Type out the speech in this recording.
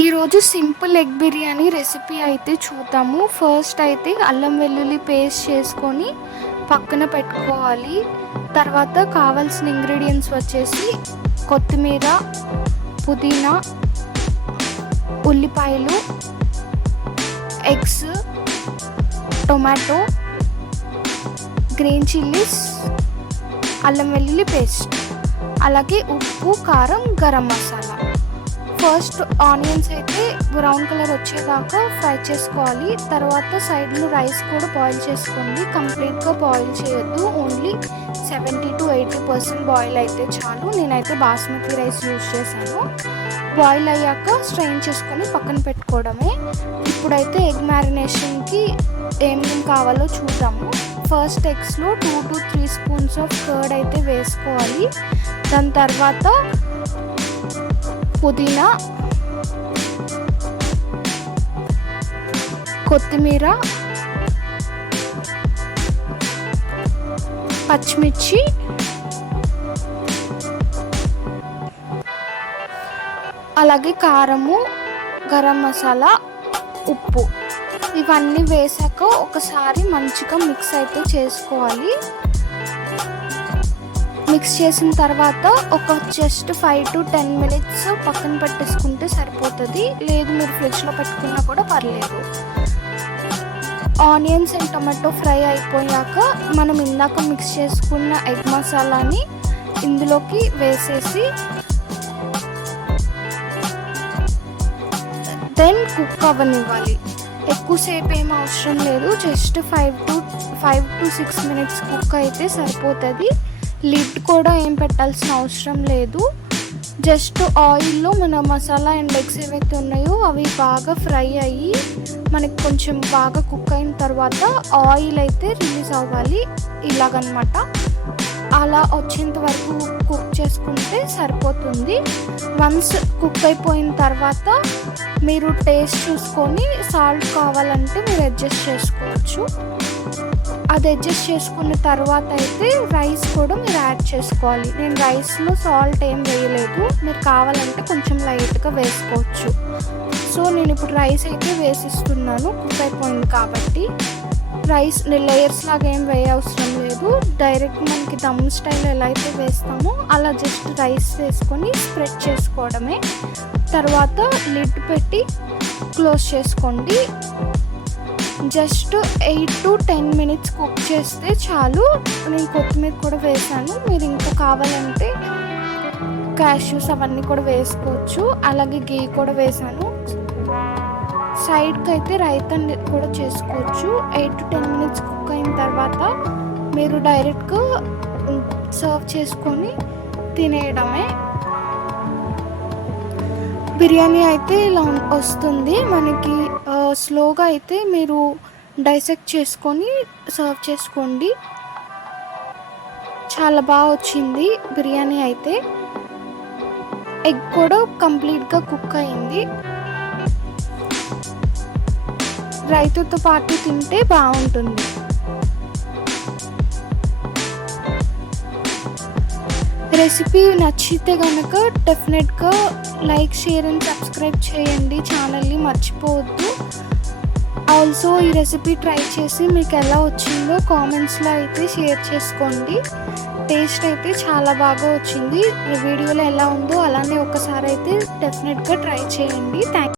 ఈరోజు simple egg biryani recipe అయితే చూద్దాము. ఫస్ట్ అయితే అల్లం వెల్లుల్లి పేస్ట్ చేసుకొని పక్కన పెట్టుకోవాలి. తర్వాత కావాల్సిన ఇంగ్రీడియంట్స్ వచ్చేసి కొత్తిమీర, పుదీనా, ఉల్లిపాయలు, ఎగ్స్, టొమాటో, గ్రీన్ చిల్లీస్, అల్లం వెల్లుల్లి పేస్ట్, అలాగే ఉప్పు, కారం, గరం మసాలా. ఫస్ట్ ఆనియన్స్ అయితే బ్రౌన్ కలర్ వచ్చేదాకా ఫ్రై చేసుకోవాలి. తర్వాత సైడ్లో రైస్ కూడా బాయిల్ చేసుకోండి. కంప్లీట్గా బాయిల్ చేయొద్దు, ఓన్లీ 70 to 80% బాయిల్ అయితే చాలు. నేనైతే బాస్మతి రైస్ యూజ్ చేశాను. బాయిల్ అయ్యాక స్ట్రెయిన్ చేసుకొని పక్కన పెట్టుకోవడమే. ఇప్పుడైతే ఎగ్ మ్యారినేషన్కి ఏమేమి కావాలో చూద్దాము. ఫస్ట్ ఎగ్స్లో 2 to 3 స్పూన్స్ ఆఫ్ కర్డ్ అయితే వేసుకోవాలి. దాని తర్వాత పుదీనా, కొత్తిమీర, పచ్చిమిర్చి, అలాగే కారము, గరం మసాలా, ఉప్పు ఇవన్నీ వేసాక ఒకసారి మంచిగా మిక్స్ అయితే చేసుకోవాలి. మిక్స్ చేసిన తర్వాత ఒక జస్ట్ 5 to 10 minutes పక్కన పెట్టేసుకుంటే సరిపోతుంది. లేదు మీరు ఫ్రిడ్జ్లో పెట్టుకున్నా కూడా పర్లేదు. ఆనియన్స్ అండ్ టొమాటో ఫ్రై అయిపోయాక మనం ఇందాక మిక్స్ చేసుకున్న ఎగ్ మసాలాని ఇందులోకి వేసేసి దెన్ కుక్ అవ్వనివ్వాలి. ఎక్కువసేపు ఏం అవసరం లేదు, జస్ట్ 5 to 6 minutes కుక్ అయితే సరిపోతుంది. లిడ్ కూడా ఏం పెట్టాల్సిన అవసరం లేదు. జస్ట్ ఆయిల్లో మన మసాలా అండ్ ఎగ్స్ ఏవైతే ఉన్నాయో అవి బాగా ఫ్రై అయ్యి మనకి కొంచెం బాగా కుక్ అయిన తర్వాత ఆయిల్ అయితే రిలీజ్ అవ్వాలి ఇలాగనమాట. అలా వచ్చేంత వరకు కుక్ చేసుకుంటే సరిపోతుంది. వన్స్ కుక్ అయిపోయిన తర్వాత మీరు టేస్ట్ చూసుకొని సాల్ట్ కావాలంటే మీరు అడ్జస్ట్ చేసుకోవచ్చు. అది అడ్జస్ట్ చేసుకున్న తర్వాత అయితే రైస్ కూడా మీరు యాడ్ చేసుకోవాలి. నేను రైస్లో సాల్ట్ ఏం వేయలేదు, మీరు కావాలంటే కొంచెం లైట్గా వేసుకోవచ్చు. సో నేను ఇప్పుడు రైస్ అయితే వేసిస్తున్నాను, కుక్ అయిపోయింది కాబట్టి. రైస్ లేయర్స్ లాగా ఏం వేయ అవసరం లేదు, డైరెక్ట్ మనకి దమ్ స్టైల్ ఎలా అయితే వేస్తామో అలా జస్ట్ రైస్ వేసుకొని స్ప్రెడ్ చేసుకోవడమే. తర్వాత లిడ్ పెట్టి క్లోజ్ చేసుకోండి. జస్ట్ 8 to 10 minutes కుక్ చేస్తే చాలు. నేను కొత్తిమీర కూడా వేసాను, మీరు ఇంకా కావాలంటే క్యాష్యూస్ అవన్నీ కూడా వేసుకోవచ్చు. అలాగే గీ కూడా వేసాను. సైడ్కి అయితే రైతా కూడా చేసుకోవచ్చు. 8 to 10 minutes కుక్ అయిన తర్వాత మీరు డైరెక్ట్గా సర్వ్ చేసుకొని తినేయడమే. బిర్యానీ అయితే ఇలా వస్తుంది మనకి. స్లోగా అయితే మీరు డైసెక్ట్ చేసుకొని సర్వ్ చేసుకోండి. చాలా బాగా వచ్చింది బిర్యానీ అయితే. ఎగ్ కూడా కంప్లీట్గా కుక్ అయింది. రైతాతో పాటు తింటే బాగుంటుంది. రెసిపీ నచ్చితే కనుక డెఫినెట్గా లైక్, షేర్ అండ్ సబ్స్క్రైబ్ చేయండి. ఛానల్ని మర్చిపోవద్దు. ఆల్సో ఈ రెసిపీ ట్రై చేసి మీకు ఎలా వచ్చిందో కామెంట్స్లో అయితే షేర్ చేసుకోండి. టేస్ట్ అయితే చాలా బాగా వచ్చింది. వీడియోలో ఎలా ఉందో అలానే ఒకసారి అయితే డెఫినెట్గా ట్రై చేయండి. థ్యాంక్